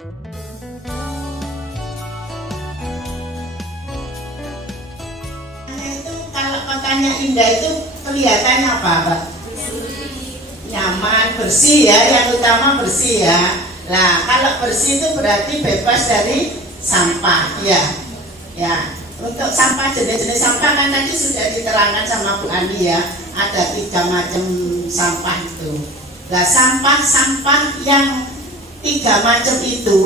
Itu kalau kotanya indah itu kelihatannya apa, Pak? Nyaman, bersih ya, yang utama bersih ya. Nah, kalau bersih itu berarti bebas dari sampah, ya. Ya, untuk sampah, jenis-jenis sampah kan tadi sudah diterangkan sama Bu Ani ya. Ada 3 macam sampah itu. Nah, sampah-sampah yang 3 macam itu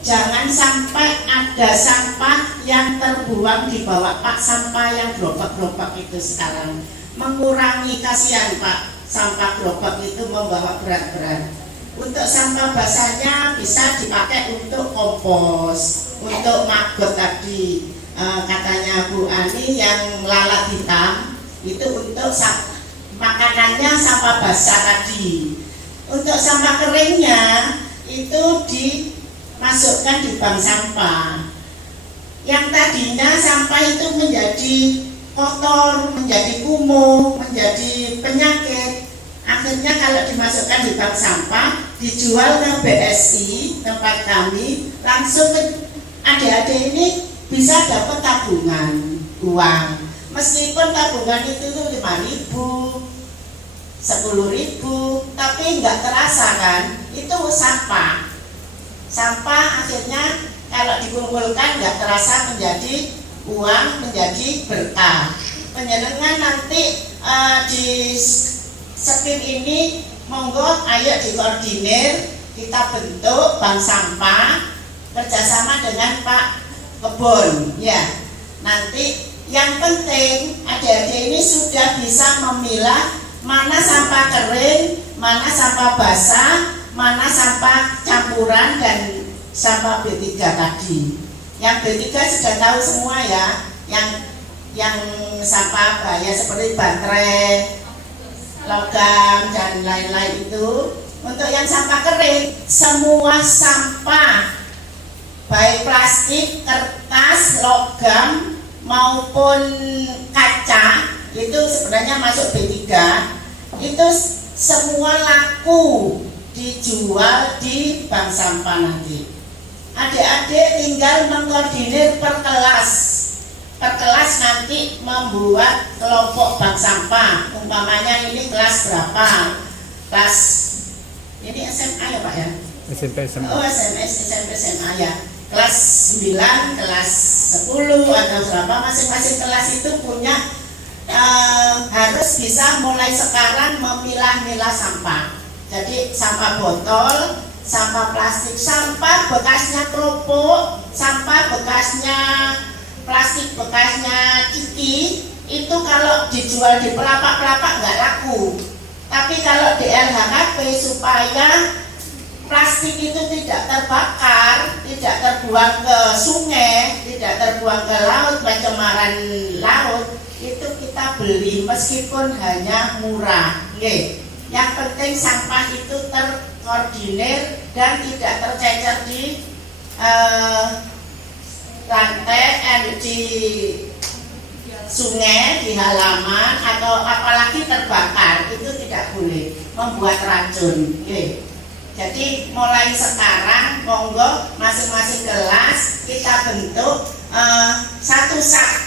jangan sampai ada sampah yang terbuang di bawah Pak, sampah yang gerobak-gerobak itu sekarang. Mengurangi, kasihan Pak, sampah gerobak itu membawa berat-berat. Untuk sampah basahnya bisa dipakai untuk kompos, untuk maggot tadi, katanya Bu Ani yang lalat hitam itu untuk makanannya sampah basah tadi. Untuk sampah keringnya itu dimasukkan di bank sampah. Yang tadinya sampah itu menjadi kotor, menjadi kumuh, menjadi penyakit. Akhirnya kalau dimasukkan di bank sampah, dijual ke BSI tempat kami, langsung adik-adik ini bisa dapat tabungan uang. Meskipun tabungan itu 5.000, 10.000, tapi nggak terasa kan, itu sampah. Sampah akhirnya kalau dikumpulkan nggak terasa menjadi uang, menjadi berkah. Penjenengan nanti di Skrim ini monggo ayo dikoordinir, kita bentuk bank sampah kerjasama dengan Pak Kebon ya. Nanti yang penting adik-adik ini sudah bisa memilah mana sampah kering, mana sampah basah, mana sampah campuran dan sampah B3 tadi. Yang B3 sudah tahu semua ya, yang sampah apa ya, seperti baterai, logam dan lain-lain itu. Untuk yang sampah kering, semua sampah baik plastik, kertas, logam maupun kaca itu sebenarnya masuk B3. Itu semua laku dijual di bank sampah nanti. Adik-adik tinggal mengkoordinir per kelas. Per kelas nanti membuat kelompok bank sampah. Umpamanya ini kelas berapa? Kelas ini SMA ya Pak ya? SMP SMA. Oh SMP SMA ya. Kelas 9, kelas 10 atau berapa, masing-masing kelas itu punya harus bisa mulai sekarang memilah-milah sampah. Jadi sampah botol, sampah plastik, sampah bekasnya kerupuk, sampah bekasnya plastik, bekasnya ciki, itu kalau dijual di pelapak-pelapak nggak laku. Tapi kalau di LHKP supaya plastik itu tidak terbakar, tidak terbuang ke sungai, tidak terbuang ke laut, pencemaran laut, itu kita beli meskipun hanya murah. Yang penting sampah itu terkoordinir dan tidak tercecer di lantai, di sungai, di halaman, atau apalagi terbakar, itu tidak boleh, membuat racun. Jadi mulai sekarang monggo masing-masing kelas kita bentuk satu sak.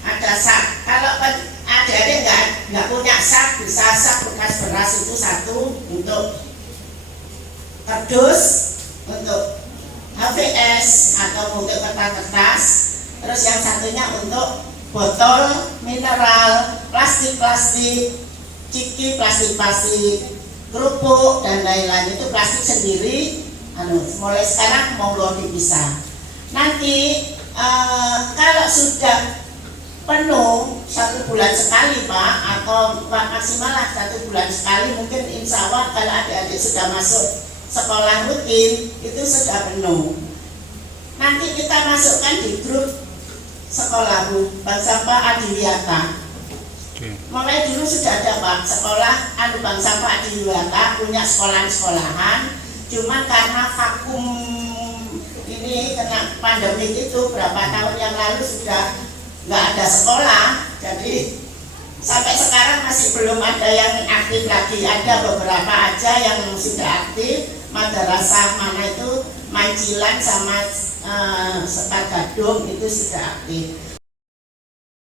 Ada sak. Kalau adik-adik nggak punya sak, bisa sak bekas beras itu satu, untuk kardus, untuk HVS atau untuk kertas-kertas. Terus yang satunya untuk botol mineral, plastik-plastik, ciki plastik-plastik, kerupuk dan lain-lain, itu plastik sendiri. Mulai sekarang monggo dipisah. Nanti kalau sudah penuh 1 bulan sekali Pak, atau maksimal lah 1 bulan sekali, mungkin insya Allah kalau adik-adik sudah masuk sekolah rutin itu sudah penuh. Nanti kita masukkan di grup sekolah Bu, Bank Sampah Adiwiyata. Mulai dulu sudah ada Pak, sekolah Bank Sampah Adiwiyata punya sekolahan, cuman karena vakum ini kena pandemi itu berapa tahun yang lalu sudah nggak ada sekolah, jadi sampai sekarang masih belum ada yang aktif lagi. Ada beberapa aja yang sudah aktif, madrasah mana itu Mancilan sama Sekar Gadung itu sudah aktif.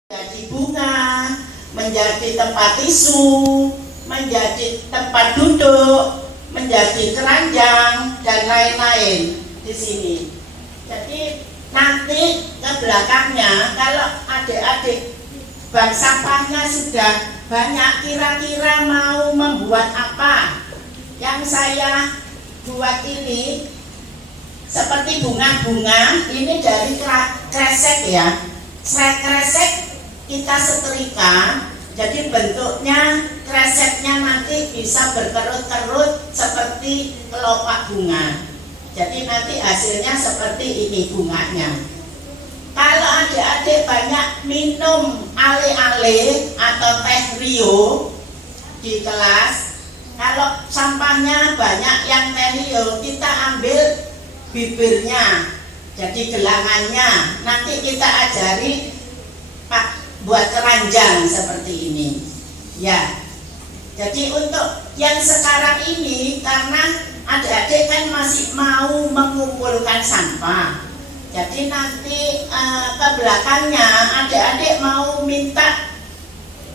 Menjadi bunga, menjadi tempat tisu, menjadi tempat duduk, menjadi keranjang dan lain-lain di sini. Jadi nanti ke belakangnya kalau adik-adik bank sampahnya sudah banyak, kira-kira mau membuat apa? Yang saya buat ini seperti bunga-bunga, ini dari kresek ya. Kresek kita setrika, jadi bentuknya kreseknya nanti bisa berkerut-kerut seperti kelopak bunga. Jadi nanti hasilnya seperti ini bunganya. Kalau adik-adik banyak minum ale-ale atau teh Rio di kelas, kalau sampahnya banyak yang teh Rio, kita ambil bibirnya, jadi gelangannya. Nanti kita ajari buat keranjang seperti ini. Ya. Jadi untuk yang sekarang ini, karena adik-adik kan masih mau mengumpulkan sampah. Jadi nanti ke belakangnya adik-adik mau minta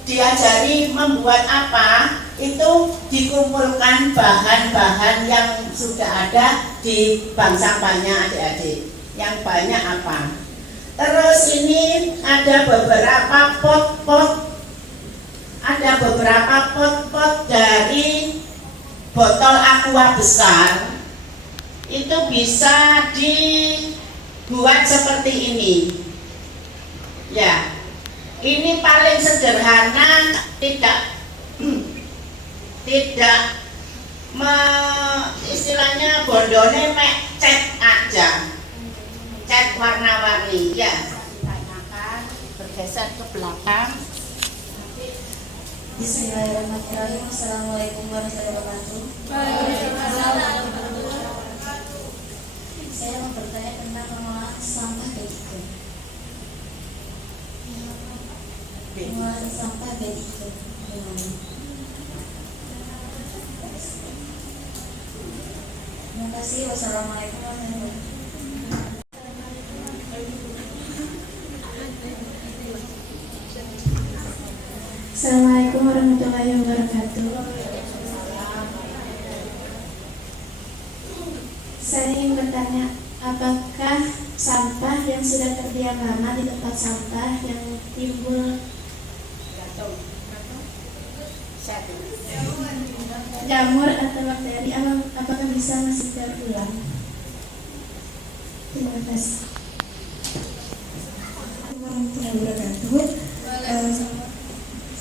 diajari membuat apa, itu dikumpulkan bahan-bahan yang sudah ada di bank sampahnya adik-adik. Yang banyak apa? Terus ini ada beberapa pot-pot, dari botol aqua besar. Itu bisa dibuat seperti ini. Ya, ini paling sederhana, tidak istilahnya bondone mek cat aja, cat warna-warni. Ya, tanyakan, bergeser ke belakang. Bismillahirrahmanirrahim. Assalamualaikum warahmatullahi wabarakatuh. Saya mau bertanya tentang pengolahan sampah B3. Pengolahan sampah B3 gimana? Terima kasih. Wassalamualaikum warahmatullahi wabarakatuh. Assalamualaikum warahmatullahi wabarakatuh. Saya ingin bertanya, apakah sampah yang sudah terdiam lama di tempat sampah yang timbul jamur atau bakteri, apakah bisa masih terulang? Terima kasih. Warahmatullahi wabarakatuh.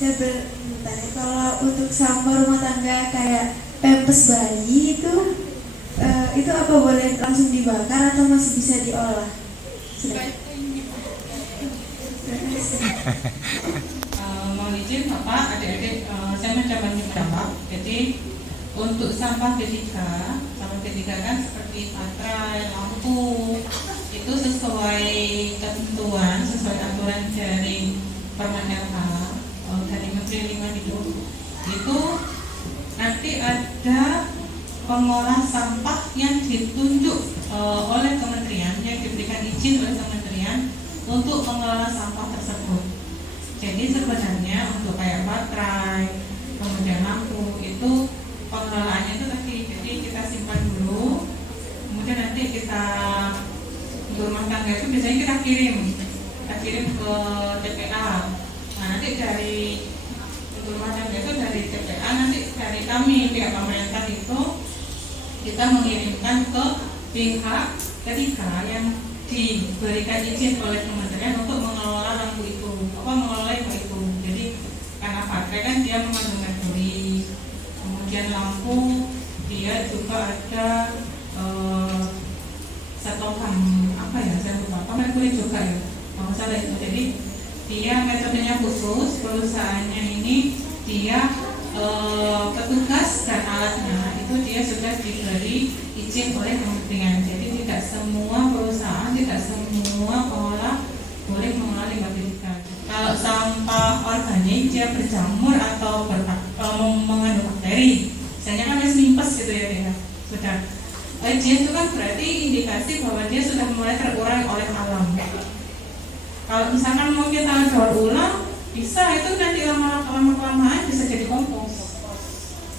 Saya bertanya, kalau untuk sampah rumah tangga kayak pempes bayi itu apa boleh langsung dibakar atau masih bisa diolah? Mohon izin Bapak, adik-adik, saya mencoba menjawab. Jadi untuk sampah B3 kan seperti baterai, lampu, itu sesuai ketentuan, sesuai aturan dari Permen LH dari Menteri Lingkungan Hidup. Itu nanti ada pengolah sampah yang ditunjuk oleh kementerian, yang diberikan izin oleh kementerian untuk mengelola sampah tersebut. Jadi sebenarnya untuk kayak baterai, kemudian lampu, itu pengelolaannya itu tadi, jadi kita simpan dulu, kemudian nanti kita untuk rumah tangga itu biasanya kita kirim ke TPA. Nah nanti dari untuk rumah tangga itu dari TPA, nanti dari kami pihak pemerintah itu kita mengirimkan ke pihak ketiga yang diberikan izin oleh kementerian untuk mengelola lampu itu, mengelola itu. Jadi karena baterai kan dia mengandung merkuri, kemudian lampu dia juga ada setokan saya lupa, merkuri juga ya, kalau salah itu. Jadi dia metodenya khusus, perusahaannya ini dia petugas dan alatnya itu dia sudah diberi izin oleh kementerian. Jadi tidak semua perusahaan, tidak semua pengolah boleh mengolah limbah B3. Kalau sampah organik dia berjamur atau mengandung bakteri, misalnya kan limpes gitu ya, sudah Aegean itu kan berarti indikasi bahwa dia sudah mulai terurai oleh alam. Kalau misalkan mau kita daur ulang, bisa itu nanti lama-kelamaan bisa jadi kompos.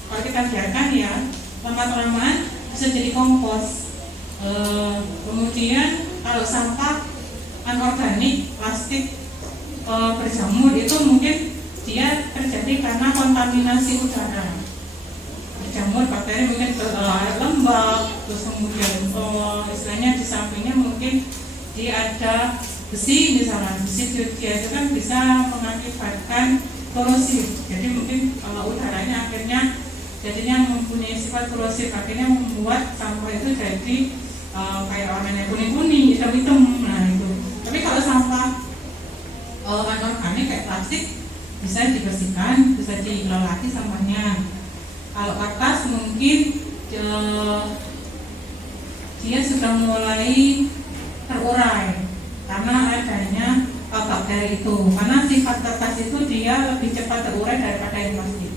Kalau kita biarkan ya, lama-kelamaan bisa jadi kompos. Kemudian kalau sampah anorganik, plastik berjamur itu mungkin dia terjadi karena kontaminasi udara. Berjamur bakteri mungkin ke air lembab, terus kemudian istilahnya di sampingnya mungkin dia ada besi misalnya, besi dia itu kan bisa mengakibatkan korosif. Jadi mungkin kalau udaranya akhirnya jadinya mempunyai sifat korosif, akhirnya membuat sampah itu jadi kayak warnanya kuning-kuning, hitam-hitam. Nah itu. Tapi kalau sampah anorganik kayak plastik bisa dibersihkan, bisa dikelola lagi sampahnya. Kalau kertas mungkin dia sudah mulai terurai karena adanya bakteri itu. Karena sifat kertas itu dia lebih cepat terurai daripada yang plastik.